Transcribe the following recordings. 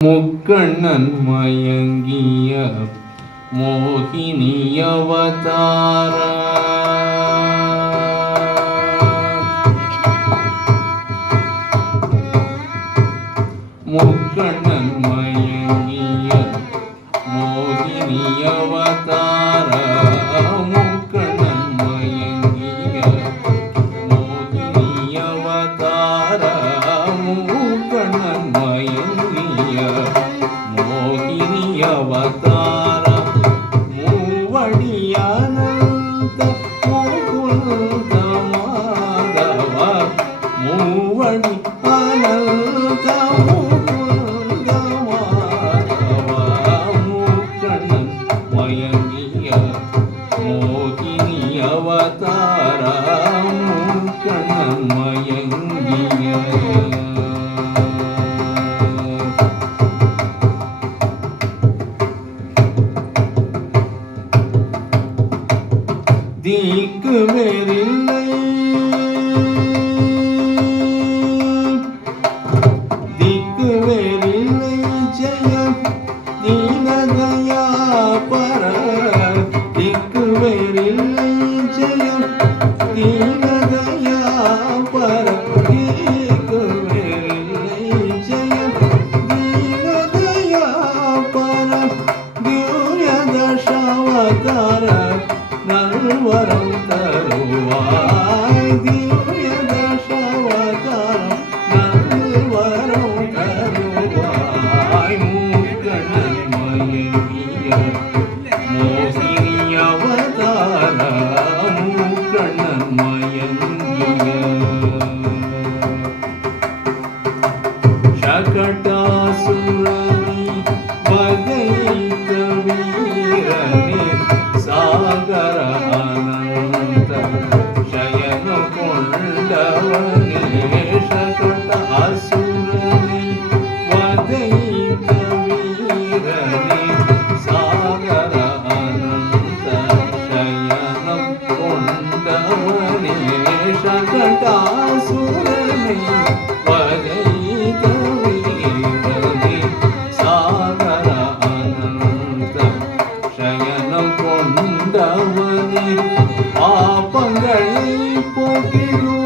முக்கண்ணன் மயங்கிய மோகினி அவதார முக்கண்ணன் மயங்கிய மோகினி அவதார முக்கண்ணன் மயங்கிய மோகினி அவதார முக்கண்ணன் மயங்கிய மோகினி அவதார மூவடியானந்த முகுந்த மாதவ மூவடி அனந்த முகுந்த மாதவ முக்கண்ணன் மயங்கிய மோகினி அவதார முக்கண்ணன் மயங்கிய தீக்கு வேறில்லை தீக்கு வேறில்லை ஜெயம் தீனதயா பர தீக்கு வேறில்லை ஜெயம் தீனதயா பர தீக்கு வேறில்லை ஜெயம் தீனதயா பர திவ்ய தசாவதார நல்வரம் தருவாய் திவ்ய தசாவதாரம் நல்வரம் தருவாய் முக்கண்ணன் மயங்கிய மோகினி அவதார முக்கண்ணன் மயங்கிய சகடாசுரனை வதைத்த வீரனே சாகர அனந்த ಶಯನ ಕೊಂಡವನೇ ಶಕಟ ಅಸುರನೇ ವದೈತ ವೀರನೇ ಸಾಗರ ಅನಂತ ಶಯನ ಕೊಂಡವನೇ ಶಕಟ ಅಸುರನೇ ವದೈತ ವೀರನೇ ಸಾಗರ ಅನಂತ ಶಯனம் கொண்டவனே பாபங்களை போக்கிடு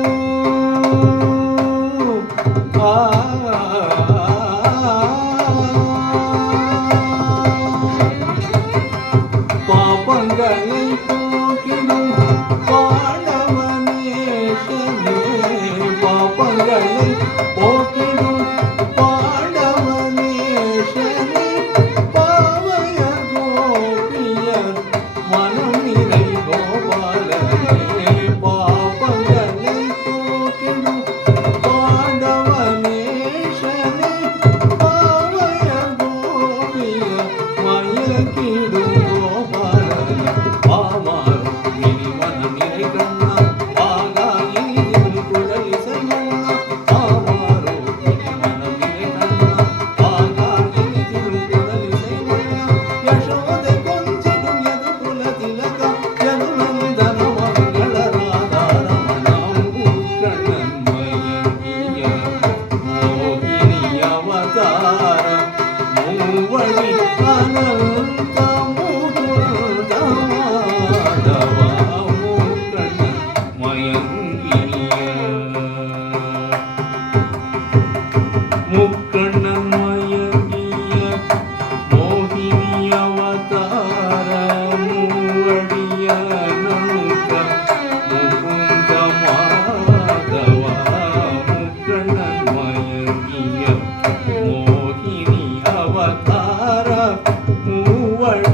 பாபங்களை போக்கிடும் பாண்டவனேஷனே பாபங்களை போக்கிடும் பாண்டவனேஷனே பாவய கோபியர் மனம் நிறை கோபாலனே பாபங்களை போக்கிடும் பாண்டவனேஷனே பாவய கோபியர் மயக்கிடும் கோபாலனே பாமார் இனி மனம் நிறை கண்ணா பாகா இனி குழல் இசையண்ணா பாமாரோ இனி மனம் நிறை கண்ணா பாகா இனி குழல் இசையண்ணா யசோதை கொஞ்சிடும் யது குல திலக யதுநந்தன மங்கள ராதாரமண முக்கண்ணன் மயங்கிய மோகினி அவதார மூவழி அனந்த முகுந்த மாதவ முக்கண்ணன் மயங்கிய முக்கண்ணன் மயங்கிய மோகினி அவதார மூவடிய அனந்த முகுந்த மாதவ முக்கண்ணன் மயங்கிய மோகினி அவதார மூவடி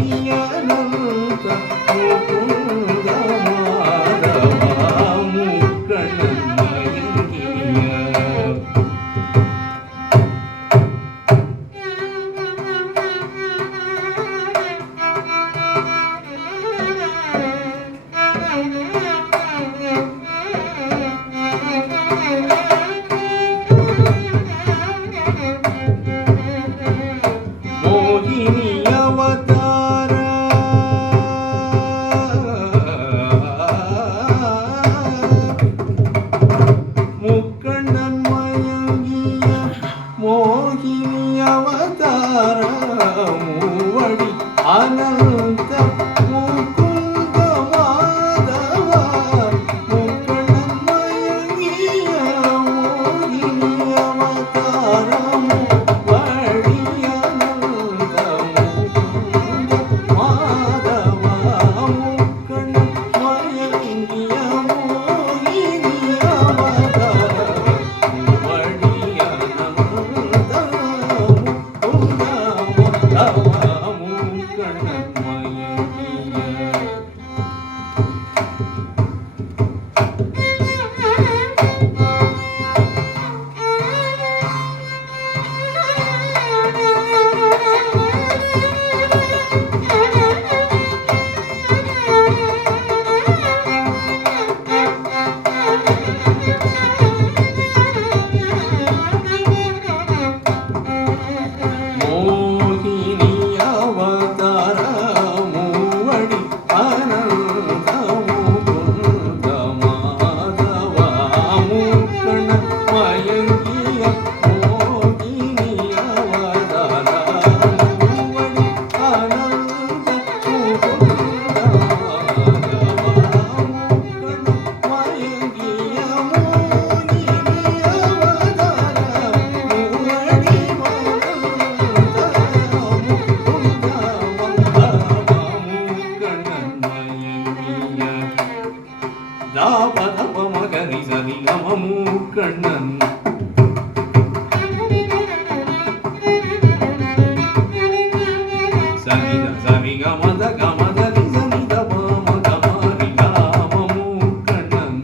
ಅವತಾರ ಮೂವಡಿ ಅನಂತ ಮುಕುಂದ ಮಾಧವ ಮುಕುಂದಮಯಂಗಿಯ ಮೋಹಿನಿ ಅವತಾರ ಮೂವಡಿ ಅನಂತ ಮುಕುಂದ ಮಾಧವ ಮುಕುಂದಮಯಂಗಿಯ ಮೋಹಿನಿ ಅವತಾರ ಮೂವಡಿ ಅನಂತ ಮುಕುಂದ ಮಾಧವ ಮುಕುಂದಮಯಂಗಿಯ ಮೋಹಿನಿ ಅವತಾರ ಮೂವಡಿ ಅನಂತ ಮುಕುಂದ ಮಾಧವ ಮುಕುಂದಮಯಂಗಿಯ ಮೋಹಿನಿ ಅವತಾರ ಮೂವಡಿ ಅನಂತ ಮುಕುಂದ ಮಾಧವ ಮುಕುಂದಮಯಂಗಿಯ ಮೋಹಿನಿ ಅವತಾರ ಮೂವಡಿ ದಾಪದಪಮಗರಿ ಸರಿ ಗಮ ಮೂಕಣ್ಣನ್ ಸನಿದ ಸರಿ ಗಮದ ಗಮದರಿ ಸನಿದ ಪಮ ಗಮರಿ ಗಾಮ ಮೂಕಣ್ಣನ್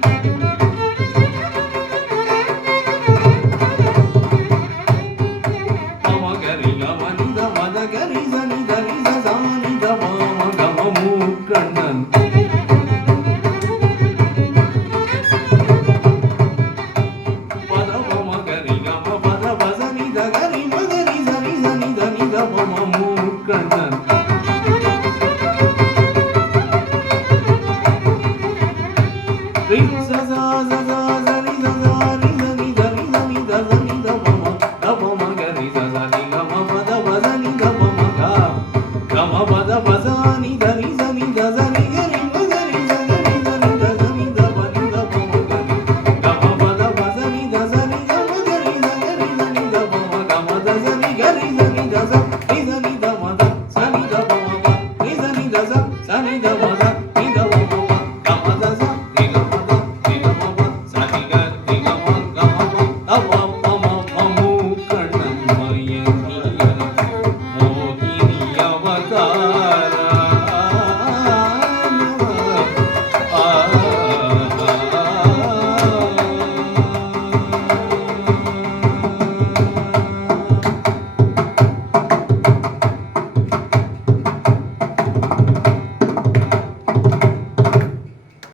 ಪಮಗರಿ ಗಮನಿದ ಮದ ಗರಿ ಸನಿದ ರಿಸ ಸಾನಿದ ಪಮ ಗಮ ಮೂಕಣ್ಣನ್ ಪದ ಪಮ ಗರಿ ಗಮ ಪದ ಪಸನಿದ ಗರಿ ಮಗರಿ ಸರಿ ಸನಿದ ನಿದ ಪಮ